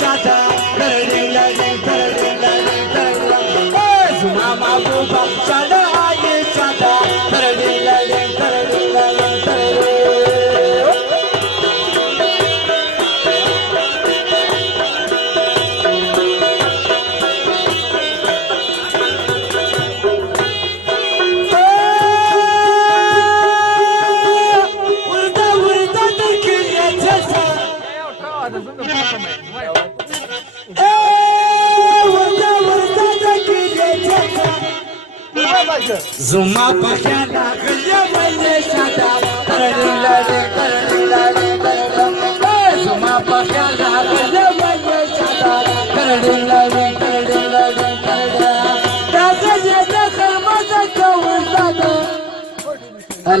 chata Karading lading karading lading karading Zuma mabuba chata aye chata Karading lading karading lading karading Zuma pakhyana kya maine shada karading lading karading Zuma pakhyana kya maine shada karading lading Daga je daga maza kawusada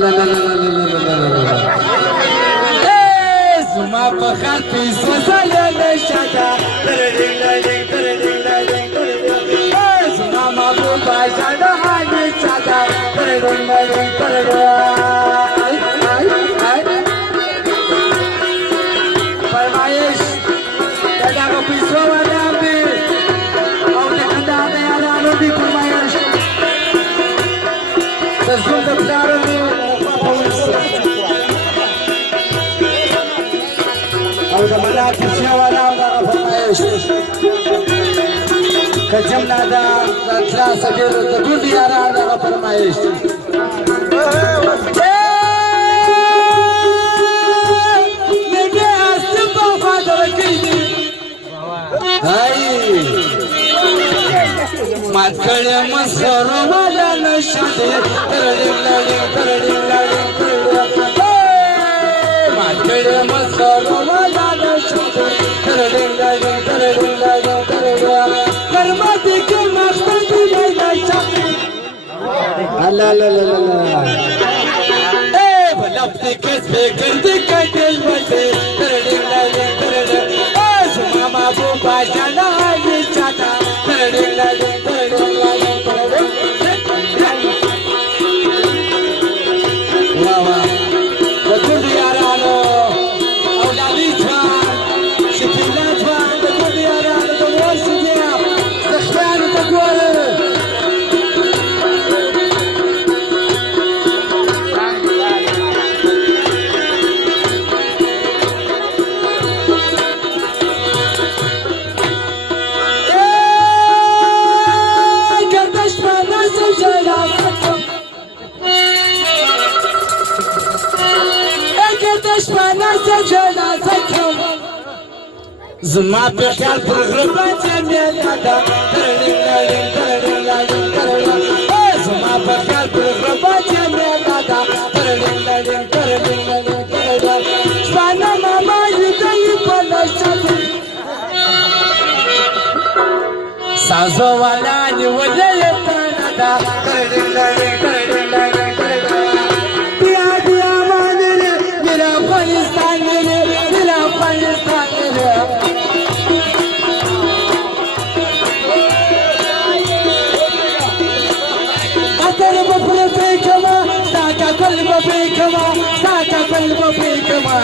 la Zuma pakhan piso zalale shada karading lading Zuma mabuba shada chata karading lading Farmayish dada ko piso wala ambi aur dekanda ne arano di farmayish tasbih da pyar ne aur da mala piso wala amda farmayish كجمنا دا ثلاث سبيل تقول يا رانا فرمايش نبي أسبا فادر كيدي هاي ما تكلم مسخر ولا نشاط كردين ما تكلم مسخر ولا نشاط كردين لا لا لا لا لا ايه بلبتي كسبي كنتي كتل بتي كردين لاجين كردين زما مابوبا جانا هاي چاتا كردين لاجين واو بكل يارانو اولادي جوان شكيلا جوان بكل يارانو دوسيا سخيان تقول زما په خیال پر غربا چمه دادا کردین زما په خیال پر غربا چمه دادا کردین شپانا ماما یدای پلشت سازو والا نیولې پانا کردین بیا مانه میرا پاکستان میرا پاکستان قلب بكما ساك قلب بكما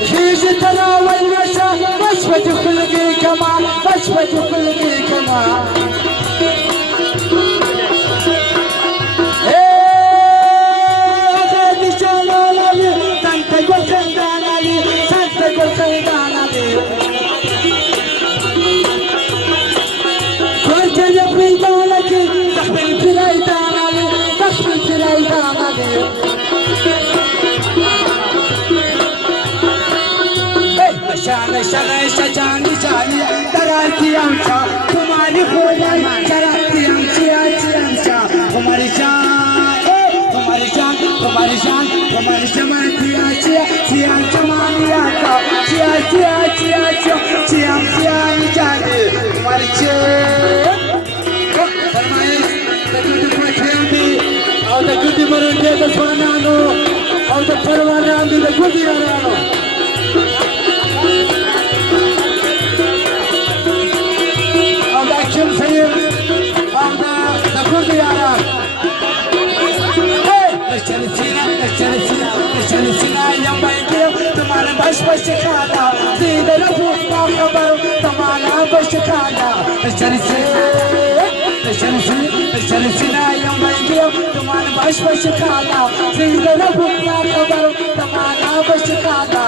جيش تناول نشا بشبة خلقي كما بشبة خلقي كما غادي شلالي تنتقل خندانالي تنتقل خندانالي كنت يبري بالك تحمل فرايدانالي تحمل فرايدانالي شان شجاني جاني دراتي امشا तुम्हारी खोलाई कराती हमची हमचा तुम्हारी जान जमाती chia जमानी आता chia जाने तुम्हारी फरमाइश तकलीफ प्रख्याति और तकलीफ मरंगे दसवानानो और परवाना दी गुदी रानो Kim sayın Ahda Takur diyara Neşeli sina yang baik Tumara بش بش خالا زيد الأفوف ما خبر تمانا بش خالا الشرسنا يوم اليوم تمان بش بش خالا زيد الأفوف ما خبر تمانا بش خالا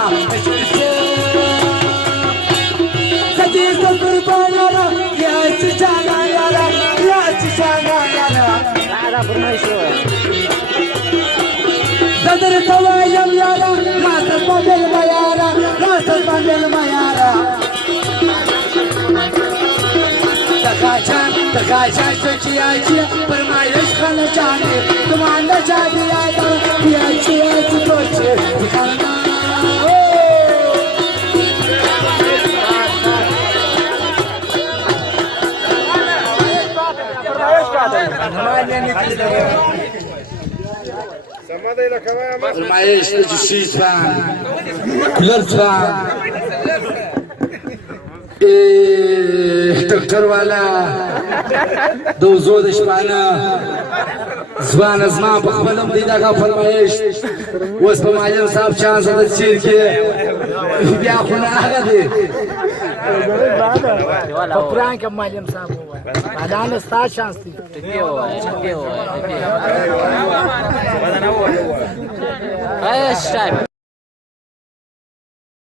خدير قربان يارا يا سجانا يارا يا سجانا يارا صدر توايم يارا راس البندل ميارا راس البندل ميارا تخاشان سوچياچي فرمايش خاله جاني تمان جادي يادا ياچي توچي خانا فرمایش تجسیز فان کلر فان دکتر والا دوزو دشمانا زبان ازمان بخبلم دیده کا فرمایش وست معلم صاحب چانس د چیر کې بیا خو نه هغه دی قرآن کا معلم صاحب ہوا اعلان ستا شانس تھی